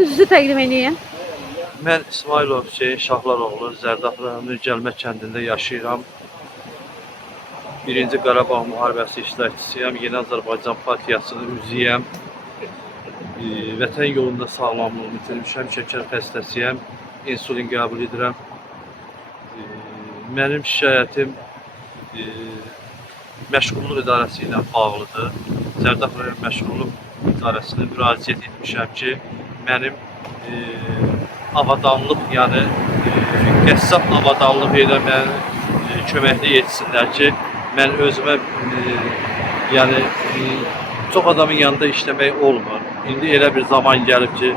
Özünüzü təqdim edin. Mən İsmailov Hüseyin Şahlaroğlu, Zərdab rayonunun Gəlmə kəndində yaşayıram. Birinci Qarabağ müharibəsi iştirakçısıyam. Yeni Azərbaycan Partiyasının üzvüyəm. Vətən yolunda sağlamlığımı itirmişəm, şəkər xəstəsiyəm, insulin qəbul edirəm. Mənim şikayətim məşğulluq idarəsi ilə bağlıdır. Zərdab rayon məşğulluq idarəsinə müraciət etmişəm ki, mənim avadanlıq, yəni qəssab avadanlıq ilə mənə köməklik etsinlər ki, mən özümə yəni çox adamın yanında işləmək olmur. İndi elə bir zaman gəlib ki,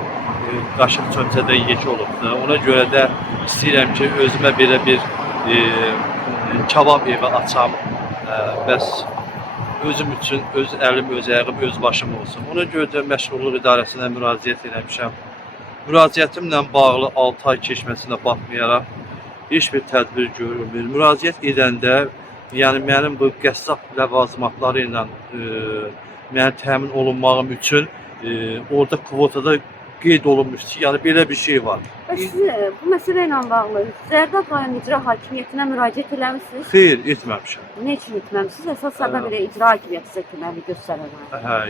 qaşıq çömçədən yek olubdur. Ona görə də istəyirəm ki, özümə belə bir kabab evi açam. Bəs özüm üçün öz əlim, öz ayağım, öz başım olsun. Ona görə də məşğulluq idarəsinə müraciət etmişəm. Müraciətimlə bağlı 6 ay keçməsinə baxmayaraq heç bir tədbir görülmür. Müraciət edəndə, yəni mənim bu qəssab ləvazimatları ilə mənim təmin olunmağım üçün orada kvotada qeyd olunmuşdu ki, yəni belə bir şey var. Siz bu məsələ ilə bağlı Zərdab rayon icra hakimiyyətinə müraciət eləmisiniz? Xeyr, etməmişəm. Nə üçün etməmisiniz? Əsas səbəb elə icra hakimiyyəti sizə köməklik göstərər.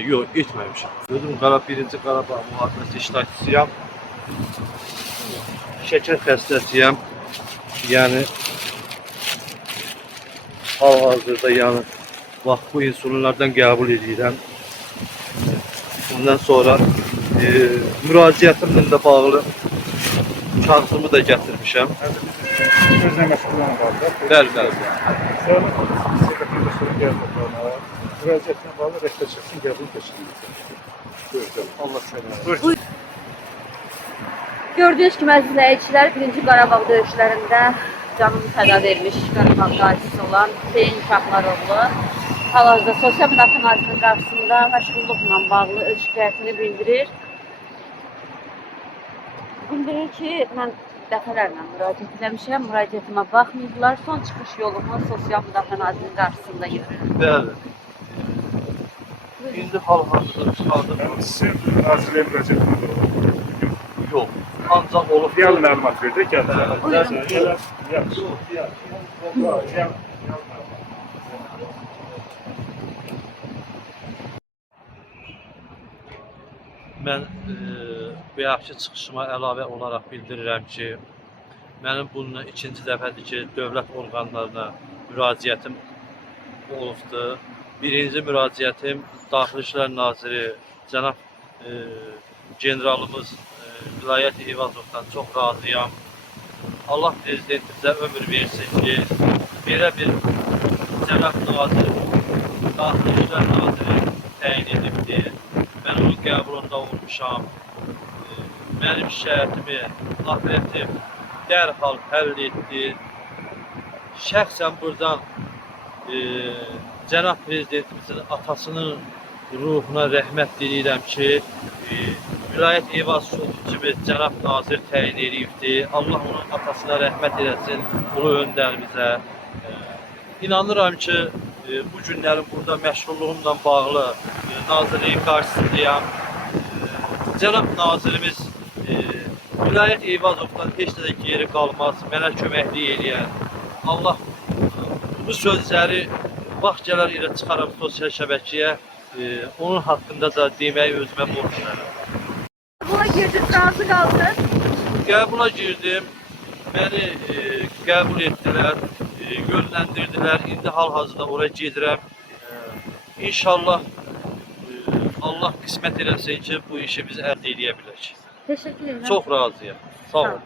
Yox, etməmişəm. Özüm birinci Qarabağ müharibəsi iştirakçısıyam. Şəkər xəstəsiyəm. Yəni hal-hazırda yəni bax bu insulinlərdən qəbul edirəm. Ondan sonra müraciətimlə də bağlı kağızımı da gətirmişəm. Özünə məşğul olmalıdır. Bəli. Sonra sekreterləşdirin gəlməklərinə, müraciətinə bağlı rəhbər şəxsin qəbul keçirilməsidir. Allah kömək. Gördüyünüz kimi əzizləyicilər, 1-ci Qarabağ döyüşlərində canını fəda vermiş Qarabağ qazisi olan Hüseyin Şahlaroğlu hal-hazırda Sosial Müdafiə Nazirliyinin qarşısında məşğulluqla bağlı öz şikayətini bildirir. Bildirir ki, mən dəfələrlə müraciət etmişəm, müraciətimə baxmayıblar. Son çıxış yolumu Sosial Müdafiə Nazirliyinin qarşısında yürürüm. Bəli. İndi hal-hazırda çıxardım. Sizin nazirliyə müraciətiniz Yox. Ancaq olub. real məlumat verdi, gəldi. Buyurun. Mən bu yaxşı çıxışıma əlavə olaraq bildirirəm ki, mənim bununla ikinci dəfədir ki, dövlət orqanlarına müraciətim olubdur. Birinci müraciətim Daxili İşlər Naziri cənab generalımız Vilayət Eyvazovdan çox razıyam. Allah prezidentimizə ömür versin ki, belə bir cənab nazir, Daxili İşlər Naziri təyin edibdir. Mən onun qəbulunda olmuşam. Mənim şikayətimi aparativ dərhal həll etdi. Şəxsən buradan cənab prezidentimizin atasının ruhuna rəhmət diləyirəm ki, Vilayət Eyvazov kimi cənab nazir təyin edibdir. Allah onun atasına rəhmət eləsin, ulu öndərimizə. İnanıram ki, bu günlərin burada məşğulluğumla bağlı nazirliyin qarşısındayam. Cənab nazirimiz Vilayət Eyvazovdan heç də geri qalmaz, mənə köməklik eləyər. Allah bu sözləri vaxt gələr ilə çıxarıb sosial şəbəkəyə, onun haqqında da deməyi özümə borcluyam. Buna girdiniz, razı qaldınız. Qəbula girdim, məni qəbul etdilər, yönləndirdilər. İndi hal-hazırda oraya gedirəm. İnşallah Allah qismət eləsin ki, bu işi biz əldə edə bilək. Təşəkkür ederim. Çox razıyam. Sağ olun.